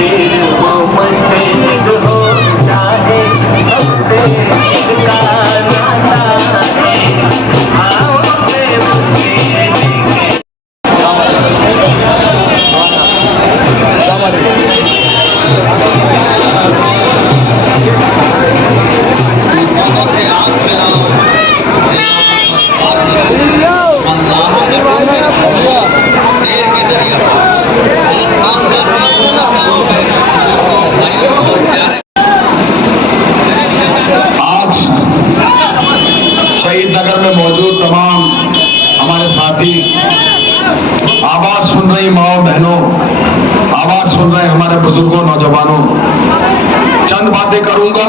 फिर वो मंजिल हो चाहे हफ्ते का नाता है। आओ प्रेम के मौजूद तमाम हमारे साथी, आवाज सुन रही माओ बहनों, आवाज सुन रहे हमारे बुजुर्गों, नौजवानों, चंद बातें करूंगा,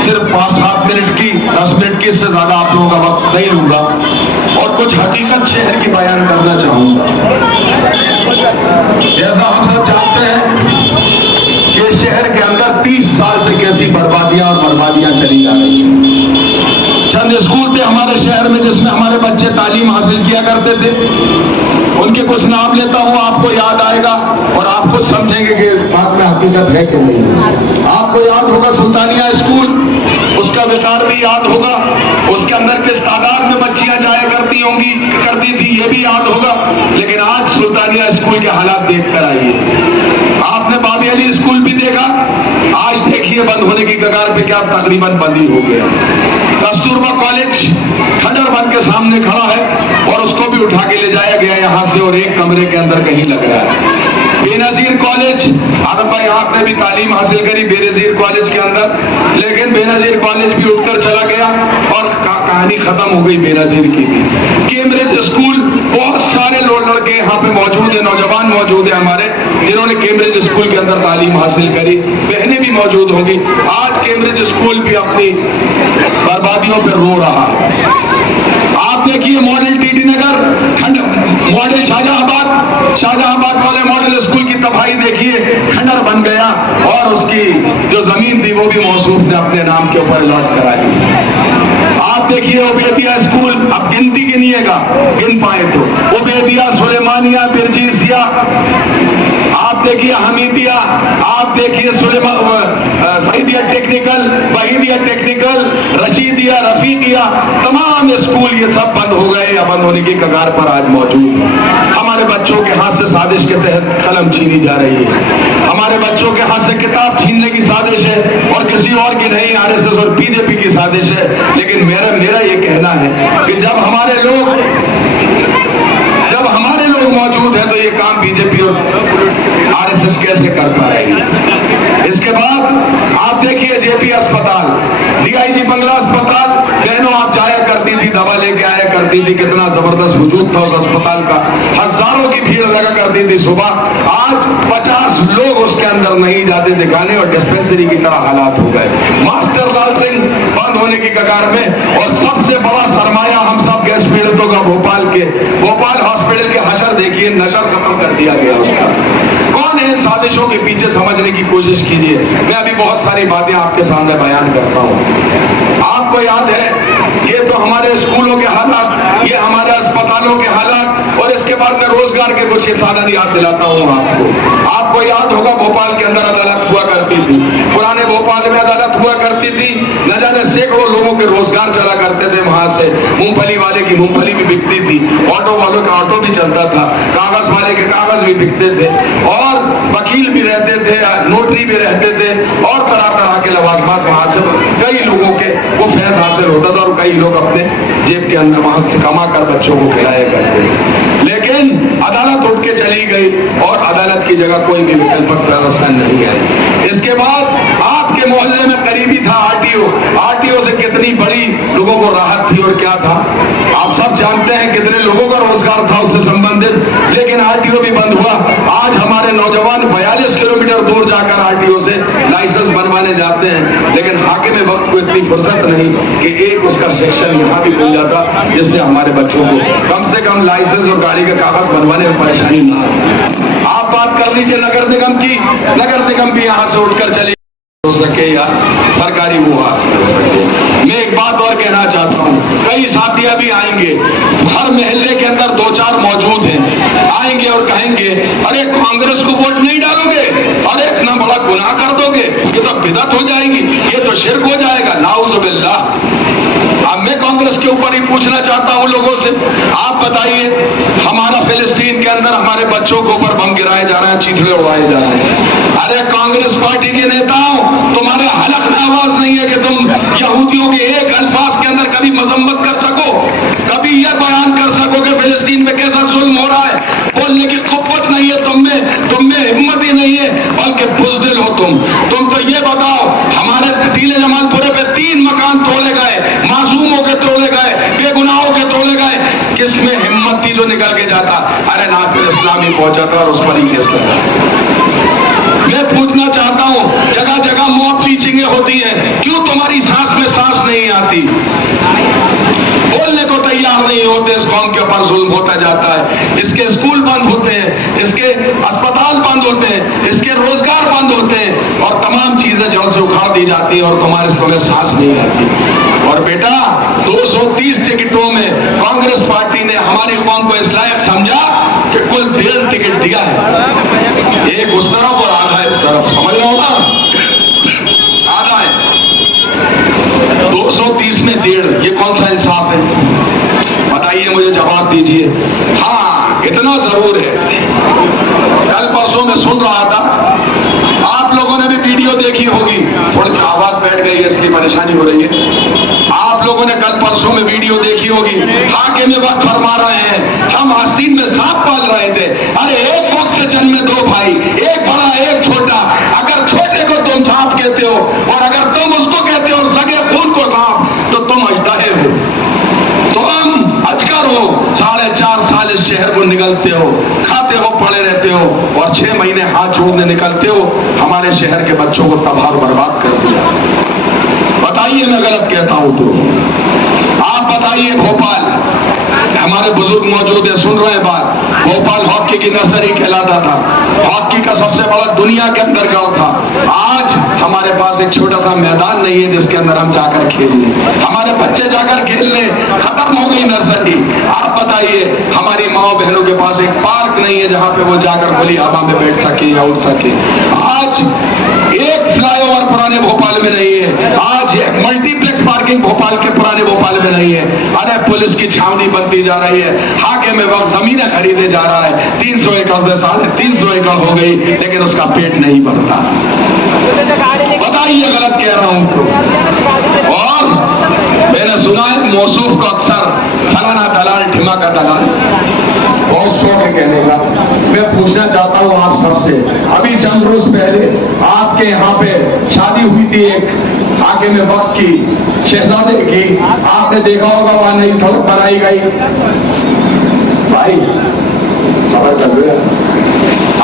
सिर्फ 5-7 मिनट की, 10 मिनट की, इससे ज्यादा आप लोगों का वक्त नहीं लूंगा और कुछ हकीकत शहर की बयान करना चाहूंगा। जैसा हम सब जानते हैं कि शहर के अंदर 30 साल से कैसी बर्बादियां और बर्बादियां चली जा रही हैं। चंद स्कूल थे हमारे शहर में जिसमें हमारे बच्चे तालीम हासिल किया करते थे। उनके कुछ नाम लेता हूं, आपको याद आएगा और आप खुद समझेंगे कि इस बात में हकीकत है कि नहीं। आपको याद होगा सुल्तानिया स्कूल, उसका विकार भी याद होगा, उसके अंदर किस तादाद में बच्चियां जाया करती होंगी, करती थी, ये भी याद होगा। लेकिन आज सुल्तानिया स्कूल के हालात देखकर आइए। आपने बाबी अली स्कूल भी देखा, आज देखिए बंद होने की कगार पे, क्या तकरीबन बंद ही हो गया। कस्तूरबा कॉलेज खंडर बन के सामने खड़ा है और उसको भी उठा के ले जाया गया यहां से और एक कमरे के अंदर कहीं लग रहा है। बेनजीर कॉलेज, आदम भाई आपने भी तालीम हासिल करी बेनजीर कॉलेज के अंदर, लेकिन बेनजीर कॉलेज भी उठकर चला गया और कहानी खत्म हो गई बेनजीर की भी। कैम्ब्रिज स्कूल, बहुत सारे लड़के यहाँ पे मौजूद है, नौजवान मौजूद है हमारे, जिन्होंने कैम्ब्रिज स्कूल के अंदर तालीम हासिल करी, बहनें भी मौजूद होंगी। आज कैम्ब्रिज स्कूल भी अपनी बर्बादियों पर रो रहा है। आप देखिए मॉडल टीटी नगर, मॉडल शाहजहांबाद वाले मॉडल स्कूल की तबाही देखिए, खंडर बन गया और उसकी जो जमीन थी वो भी मौसूफ ने अपने नाम के ऊपर अलॉट कराई। आप देखिए उबैदिया स्कूल, अब गिनती गिनिएगा, गिन पाए तो उबैदिया, सुलेमानिया, बिरजीसिया, आप देखिए हमीदिया, आप देखिए सईदिया टेक्निकल, वहीदिया टेक्निकल, रशीदिया, रफीकिया, तमाम स्कूल ये सब बंद हो गए या बंद होने की कगार पर आज मौजूद। हमारे बच्चों के हाथ से साजिश के तहत कलम छीनी जा रही है, हमारे बच्चों के हाथ से किताब छीनने की साजिश है और किसी और की नहीं, आरएसएस और बीजेपी की साजिश है। लेकिन मेरा ये कहना है कि जब हमारे लोग मौजूद हैं तो ये काम बीजेपी और आरएसएस कैसे कर पाएगी। इसके बाद आप देखिए जेपी अस्पताल, डीआईजी बंगला अस्पताल, बहनों आप जाया करती थी, दवा लेके आया करती थी, कितना जबरदस्त वजूद था उस अस्पताल का, हजारों की भीड़ लगा करती थी सुबह। आज 50 लोग उसके अंदर नहीं जाते दिखाने और डिस्पेंसरी की तरह हालात हो गए। मास्टर लाल सिंह बंद होने की कगार में और सबसे बड़ा सरमाया हम सब गैस पीड़ितों का भोपाल हॉस्पिटल के हशर देखिए, नशर खत्म कर दिया गया उसका। कौन है इन साजिशों के पीछे, समझने की कोशिश कीजिए। मैं अभी बहुत सारी बातें आपके सामने बयान करता हूं। आपको याद है ये तो हमारे स्कूलों के हालात, ये हमारे अस्पतालों के हालात, और इसके बाद मैं रोजगार के कुछ साधन याद दिलाता हूं आपको याद होगा भोपाल के अंदर अदालत हुआ करती थी, पुराने भोपाल में अदालत हुआ करती थी, न जाने सैकड़ों लोगों के रोजगार चला करते थे वहां से। मूंगफली वाले की मूंगफली भी बिकती थी, ऑटो वालों का ऑटो भी चलता था, कागज वाले के कागज भी बिकते थे, और वकील भी रहते थे, नोटरी भी रहते थे, और तरह तरह के लवाजमात वहां से कई लोगों के वो फैज हासिल होता था और कई लोग अपने जेब के अंदर वहां से कमा कर बच्चों को खिलाया करते थे। लेकिन अदालत उठ के चली गई और अदालत की जगह कोई भी विकल्पक व्यवस्था नहीं है। इसके बाद आपके मोहल्ले में करीबी था आरटीओ से कितनी बड़ी लोगों को राहत थी और क्या था आप सब जानते हैं, कितने लोगों का रोजगार था उससे संबंधित। लेकिन आरटीओ भी बंद हुआ। आज हमारे नौजवान 42 किलोमीटर दूर जाकर आरटीओ से लाइसेंस बनवाने जाते हैं, लेकिन हाकिम वक्त को इतनी फुर्सत नहीं कि एक उसका सेक्शन यहाँ भी खुल जाता जिससे हमारे बच्चों को कम से कम लाइसेंस और गाड़ी का कागज बनवाने में परेशानी ना। आप बात कर लीजिए नगर निगम की, नगर निगम भी यहाँ से उठकर चली हो सके या सरकारी वो हासिल हो सके। मैं एक बात और कहना चाहता हूँ, कई साथियां भी आएंगे, हर महल्ले के अंदर 2-4 मौजूद हैं, आएंगे और कहेंगे अरे कांग्रेस को वोट नहीं डालोगे, अरे ये तो बिदअत हो जाएगी, ये तो शिर्क हो जाएगा, नाउज़ुबिल्लाह। अब मैं कांग्रेस के ऊपर ही पूछना चाहता हूं लोगों से, आप बताइए, हमारा फिलिस्तीन के अंदर हमारे बच्चों के ऊपर बम गिराए जा रहे हैं, चीथड़े उड़ाए जा रहे हैं। अरे कांग्रेस पार्टी के नेताओं, तुम्हारे हलक में आवाज नहीं है कि तुम यहूदियों के एक अल्फाज के अंदर कभी मजम्मत कर सको, कभी यह बयान कर सको कि फिलिस्तीन में कैसा जुल्म हो रहा है। बोलने की कुव्वत नहीं है तुम में हिम्मत ही नहीं है, बल्कि बुज़दिल हो तुम तो ये बताओ, हमारे टीले जमालपुरे पे 3 मकान तोड़े गए, मासूमों के तोड़े गए, बेगुनाहों के तोड़े गए, किसमें हिम्मत थी जो निकल के जाता? अरे नाफिर इस्लामी पहुंचा था और उस पर ही केस लगा। मैं पूछना चाहता हूं, जगह जगह मॉब लीचिंगें होती हैं, क्यों तुम्हारी सांस में सांस नहीं आती? बोलने को तैयार नहीं होते, इस कौम के ऊपर जुल्म होता जाता है, इसके स्कूल बंद होते हैं, इसके अस्पताल बंद होते हैं, इसके रोजगार बंद होते हैं और तमाम चीजें जड़ से उखाड़ दी जाती है और तुम्हारे इसमें सांस नहीं आती। और बेटा 230 टिकटों में कांग्रेस पार्टी ने हमारी कौम को इस लायक समझा कि कुल 1.5 टिकट दिया है, एक उस तरफ और आधा इस तरफ, समझ रहे हो ना? आधा है 230 में 1.5, ये कौन सा इंसाफ है? बताइए, मुझे जवाब दीजिए। हाँ, इतना जरूर है, कल परसों में सुन रहा था, आप लोगों ने भी वीडियो देखी होगी, थोड़ी सी आवाज बैठ गई है इसलिए परेशानी हो रही है। आप लोगों ने कल परसों में वीडियो देखी होगी, हाकिम वक्त फरमा रहे हैं, हम आस्तीन में सांप पाल रहे थे। अरे एक वक्त से जन्मे 2 भाई, एक बड़ा एक छोटा, अगर छोटे को तुम सांप कहते हो और अगर तुम उसको कहते हो सगे खून को सांप, तो तुम अजदाहे हो, तुम अजगर हो। 4.5 साल इस शहर को निकलते हो, खाते हो, पड़े रहते हो और 6 महीने हाथ जोड़ने निकलते हो, हमारे शहर के बच्चों को तबाह बर्बाद कर दिया। बताइए मैं गलत कहता हूं तो? आप बताइए, भोपाल, हमारे बुजुर्ग मौजूद है, सुन रहे हैं बात, भोपाल हॉकी की नर्सरी कहलाता था, हॉकी का सबसे बड़ा दुनिया के अंदर गांव था। आज हमारे पास एक छोटा सा मैदान नहीं है जिसके अंदर हम जाकर खेल लें, हमारे बच्चे जाकर खेल लें, खत्म हो गई नर्सरी। आप बताइए, हमारी माओ बहनों के पास एक पार्क नहीं है जहां पे वो जाकर खुली हवा में बैठ सके या उठ सके। आज एक फ्लाईओवर पुराने भोपाल में नहीं है, आज एक मल्टीप्लेक्स पार्किंग भोपाल के पुराने भोपाल में नहीं है। अरे पुलिस की छावनी बनती जा रही है, हाकिम में वक्त जमीनें खरीदे जा रहा है, 300 एकड़ से 350 एकड़ हो गई, लेकिन उसका पेट नहीं भरता। बताइए गलत कह रहा हूं तो? और मैंने सुना है मौसूफ को अक्सर फलाना दलाल, ढिमा का दलाल, बहुत शौक है कहने का। मैं पूछना चाहता हूं आप सबसे, अभी चंद रोज पहले आपके यहाँ पे शादी हुई थी एक हाकिम वक्त की, शहजादे की, आपने देखा होगा वहां नई सड़क बनाई गई। भाई सड़क कर रहे,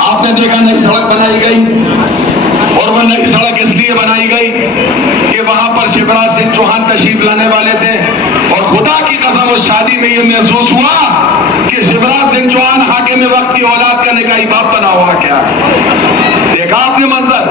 आपने देखा नई सड़क बनाई गई और वह नई सड़क इसलिए बनाई गई कि वहां पर शिवराज सिंह चौहान तशरीफ लाने वाले थे और खुदा की कसम उस शादी में यह महसूस हुआ कि शिवराज सिंह चौहान हाकिम वक्त की औलाद का निकाही बाप बना हुआ। क्या देखा आपने मंजर?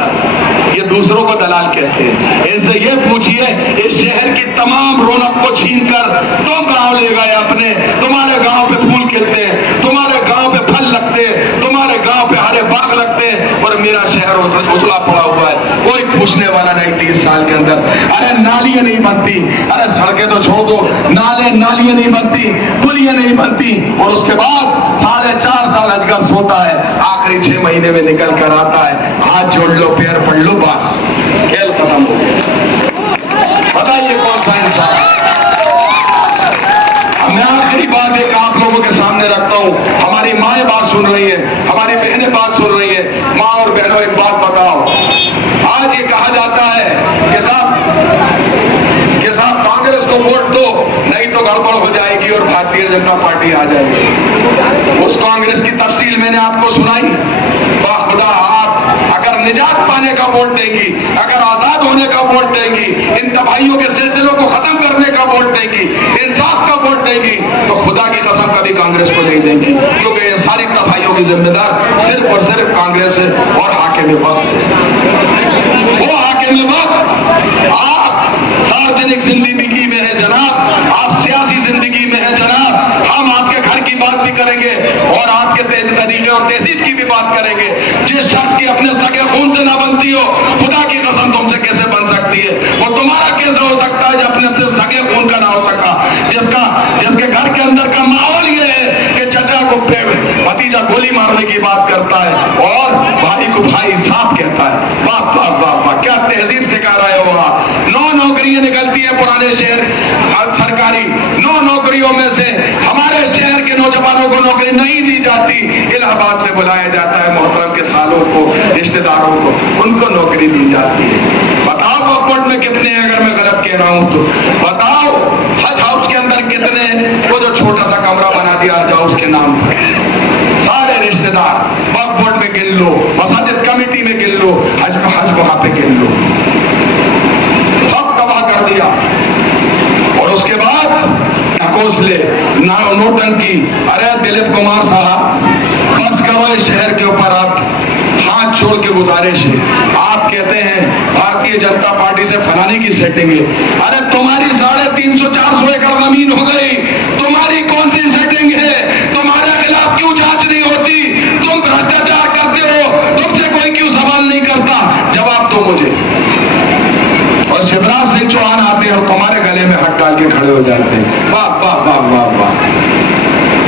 ये दूसरों को दलाल कहते हैं। इनसे ये पूछिए, इस शहर की तमाम रौनक को छीनकर तुम गांव ले गए अपने, तुम्हारे गांव पे फूल खिलते हैं, तुम्हारे गांव पे फल लगते हैं, तुम्हारे गांव पे हरे बाग लगते हैं और मेरा शहर उजला पड़ा हुआ है, कोई पूछने वाला नहीं। 30 साल के अंदर अरे नालियां नहीं बनती, अरे सड़कें तो छोड़ दो, नालियां नहीं बनती, पुलियां नहीं बनती और उसके बाद 4.5 साल अजगर सोता है, आखिरी 6 महीने में निकल कर आता है, हाथ जोड़ लो, पैर पड़ लो, बस खेल खत्म हो गया। बताइए कौन सा इंसान? मैं आखिरी बात एक आप लोगों के सामने रखता हूं, हमारी माएं बात सुन रही है, हमारी बहनें बात सुन रही है। माँ और बहनों, एक बात बताओ, आज ये कहा जाता है कि साहब कांग्रेस को वोट दो नहीं तो गड़बड़ हो जाएगी और भारतीय जनता पार्टी आ जाएगी। उस कांग्रेस की तफसील मैंने आपको सुनाई। खुदा, आप अगर निजात पाने का वोट देंगी, अगर आजाद होने का वोट देंगी, इन तबाहियों के सिलसिलों को खत्म करने का वोट देंगी, इंसाफ का वोट देंगी, तो खुदा की कसम कभी कांग्रेस को नहीं देंगी, क्योंकि ये सारी तबाहियों की जिम्मेदार सिर्फ और सिर्फ कांग्रेस है और हाकिम वक्त। वो हाकिम वक्त आप सार्वजनिक जिंदगी में है जनाब, आप सियासी जिंदगी में है जनाब, हम आपके घर की बात भी करेंगे करेंगे और आपके तरीके और तहजीब की भी बात करेंगे। जिस शख्स की अपने सगे खून से ना बनती हो, खुदा की कसम तुमसे कैसे बन सकती है? वो तुम्हारा कैसे हो सकता है जो अपने सगे खून का ना हो सका, जिसके घर के अंदर का माहौल ये है कि चचा को भतीजा गोली मारने की बात करता है और भाई को भाई साहब कहता है। वाह वाह वाह वाह, क्या तहजीब सिखा रहे हो आप। 9 नौकरियां निकलती है पुराने शहर सरकारी, 9 नौकरियों में से हमारे शहर के नौजवानों को नौकरी नहीं दी जाती। इलाहाबाद से बुलाया जाता है मोहतरम के सालों को, रिश्तेदारों को, उनको नौकरी दी जाती है। बताओ वक्फ में कितने हैं, अगर मैं गलत कह रहा हूं तो बताओ। हज हाउस के अंदर कितने, वो जो छोटा सा कमरा बना दिया हज हाउस के नाम पर, सारे रिश्तेदार वक्फ बोर्ड में गिन लो, मसाजिद कमेटी में गिन लो, हज वहां पे गिन लो, सब तबाह कर दिया। और उसके बाद घोंसले, नोटंकी। अरे दिलीप कुमार साहब, बस करो इस शहर के ऊपर। आप हाथ छोड़ के गुजारिश है, आप कहते हैं भारतीय जनता पार्टी से फलाने की सेटिंग है। अरे तुम्हारी 350-400 एकड़ जमीन हो गई, तुम्हारी कौन सी सेटिंग है? तुम्हारे खिलाफ क्यों जांच नहीं होती? तुम भ्रष्टाचार करते हो, तुमसे कोई क्यों सवाल नहीं करता? जवाब दो मुझे। और शिवराज सिंह चौहान आते हैं और तुम्हारे गले में हाथ डाल के खड़े हो जाते हैं। वाह वाह वाह वाह वाह।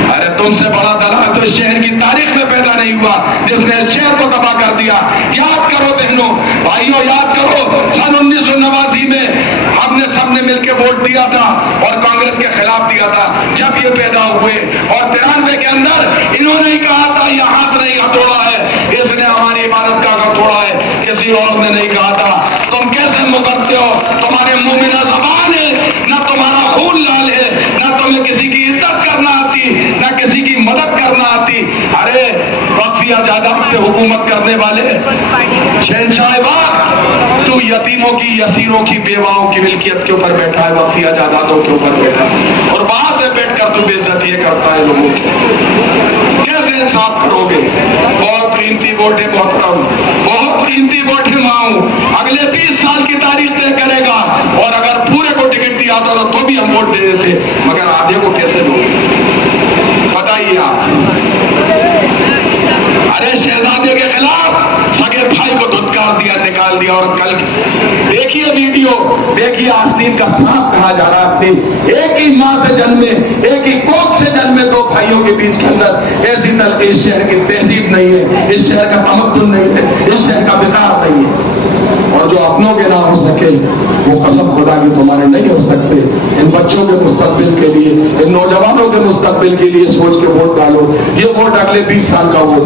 अरे तुमसे बड़ा दलाल तो इस शहर की तारीख में पैदा नहीं हुआ जिसने इस शहर को तबाह कर दिया। याद करो बहनों भाइयों, याद करो सन 1989 में हमने सबने मिलकर वोट दिया था और कांग्रेस के खिलाफ दिया था जब ये पैदा हुए। और 93 के अंदर इन्होंने ही कहा था ये हाथ नहीं हथौड़ा है, इसने हमारी इबादत का हथौड़ा है, किसी और ने नहीं कहा था। तुम कैसे मुकरते हो? तुम्हारे मुंह में ना ज़बान है, ना तुम्हारा खून लाल है, ना तुम्हें किसी की इज्जत करना आती, ना किसी की मदद करना आती। अरे वक्फिया जायदाद पे हुकूमत करने वाले शहंशाह, तू यतीमों की, यसीरों की, बेवाओं की मिल्कियत के ऊपर बैठा है, वक्फिया जायदादों के ऊपर बैठा है और वहां से बैठकर तू बेइज्जती करता है लोगों की। कैसे इंसाफ करोगे? बहुत कीमती वोट है मोहतरम, बहुत कीमती वोट है माऊ। अगले 20 साल की तारीख तय करेगा और अगर पूरे को टिकट दिया था तो भी हम वोट दे देते, मगर आधे को कैसे दोगे बताइए आप। अरे शहजादे के खिलाफ सगे भाई को धुतकार दिया, निकाल दिया। और कल देखिए वीडियो, देखिए आस्तीन का सांप कहा जा रहा है। अपनी एक ही मां से जन्मे, एक ही कोख से जन्मे 2 भाइयों के बीच के अंदर ऐसी तरह इस शहर की तहजीब नहीं है, इस शहर का तमद्दुन नहीं है, इस शहर का विकार नहीं है। और जो अपनों के ना हो सके वो कसम खुदा की तुम्हारे नहीं हो सकते। इन बच्चों के मुस्तकबिल के लिए, इन नौजवानों के मुस्तकबिल के लिए सोच के वोट डालो। ये वोट अगले 20 साल का वोट।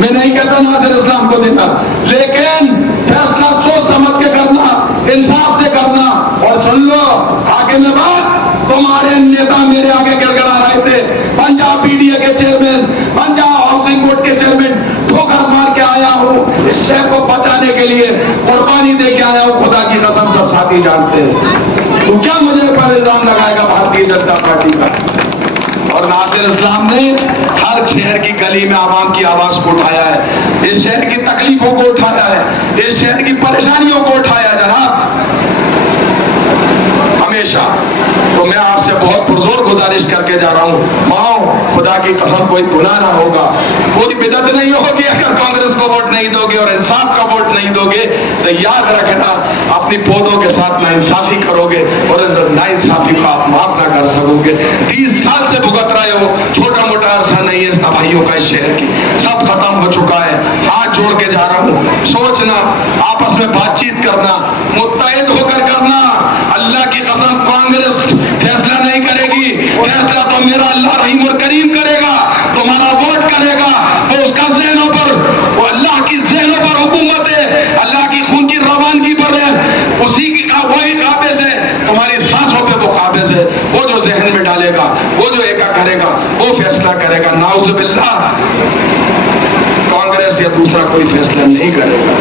मैं नहीं कहता नासिर इस्लाम को देना, लेकिन फैसला सोच समझ के करना, इंसाफ से करना। और सुन लो आगे में बात, तुम्हारे नेता मेरे आगे गिड़गिड़ा रहे थे, पंजाब पीडीए के चेयरमैन, पंजाब हाउसिंग बोर्ड के चेयरमैन, ठोकर मार के आया हूं इस शहर को बचाने के लिए, कुर्बानी दे के आया हूं, खुदा की कसम सब साथी जानते हैं। तो क्या मुझे पर इल्जाम लगाएगा भारतीय जनता पार्टी का? और नासिर इस्लाम ने हर शहर की गली में आवाम की आवाज को उठाया है, इस शहर की तकलीफों को उठाया है, इस शहर की परेशानियों को उठाया जनाब, हमेशा। तो मैं आपसे बहुत पुरजोर गुजारिश करके जा रहा हूँ, माओ खुदा की कसम कोई गुनाह ना होगा, कोई बिदत नहीं होगी अगर कांग्रेस को वोट नहीं दोगे और इंसाफ का वोट नहीं दोगे तो याद रखना अपनी पौधों के साथ नाइंसाफी करोगे और इस नाइंसाफी को आप माफ ना कर सकोगे। 30 साल से भुगत रहे हो, छोटा मोटा अरसा नहीं है इस भाइयों का, इस शहर की सब खत्म हो चुका है। हाथ जोड़ के जा रहा हूँ, सोचना, आपस में बातचीत करना, मुत्तहिद होकर करना। अल्लाह की कसम कांग्रेस फैसला नहीं करेगी, फैसला तो मेरा अल्लाह रहीम और करीम करेगा, तुम्हारा वोट करेगा। वो उसका ज़हनों पर, वो अल्लाह की ज़हनों पर हुकूमत है, अल्लाह की खून की रवानगी पर है, उसी की वही काबिज है, तुम्हारी सांसों पे वो काबिज है। वो जो जहन में डालेगा, वो जो एका करेगा, वो फैसला करेगा। नाउज़ुबिल्लाह, कांग्रेस या दूसरा कोई फैसला नहीं करेगा।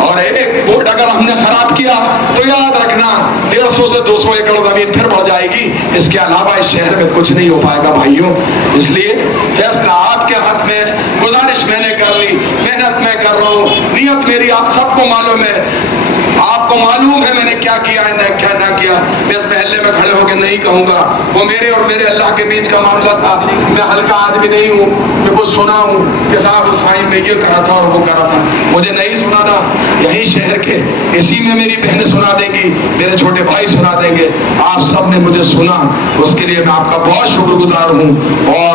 और एक वोट अगर हमने खराब किया तो याद रखना 150 से 200 एकड़ जमीन फिर बढ़ जाएगी। इसके अलावा इस शहर में कुछ नहीं हो पाएगा भाइयों। इसलिए फैसला आपके हाथ में। गुजारिश मैंने कर ली, मेहनत मैं कर रहा हूँ, नियत मेरी आप सबको मालूम है। आपको मालूम है मैंने क्या किया है क्या ना किया। मैं इस महल्ले में खड़े होकर नहीं कहूंगा, वो मेरे और मेरे अल्लाह के बीच का मामला था। मैं हल्का आदमी नहीं हूँ, मैं कुछ सुना हूँ कि साहब उस साईं में ये करा था और वो करा था, मुझे नहीं सुनाना। यही शहर के इसी में मेरी बहनें सुना देंगी, मेरे छोटे भाई सुना देंगे। आप सब ने मुझे सुना, उसके लिए मैं आपका बहुत शुक्रगुजार हूँ। और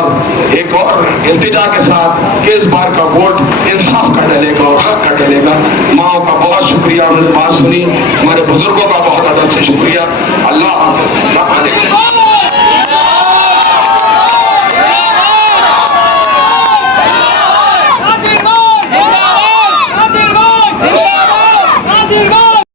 एक और इल्तिजा के साथ कि इस बार का वोट इंसाफ का डलेगा और हक का डलेगा। माओ का बहुत शुक्रिया, उन्होंने बात सुनी। हमारे बुजुर्गों का बहुत अदब से शुक्रिया। अल्लाह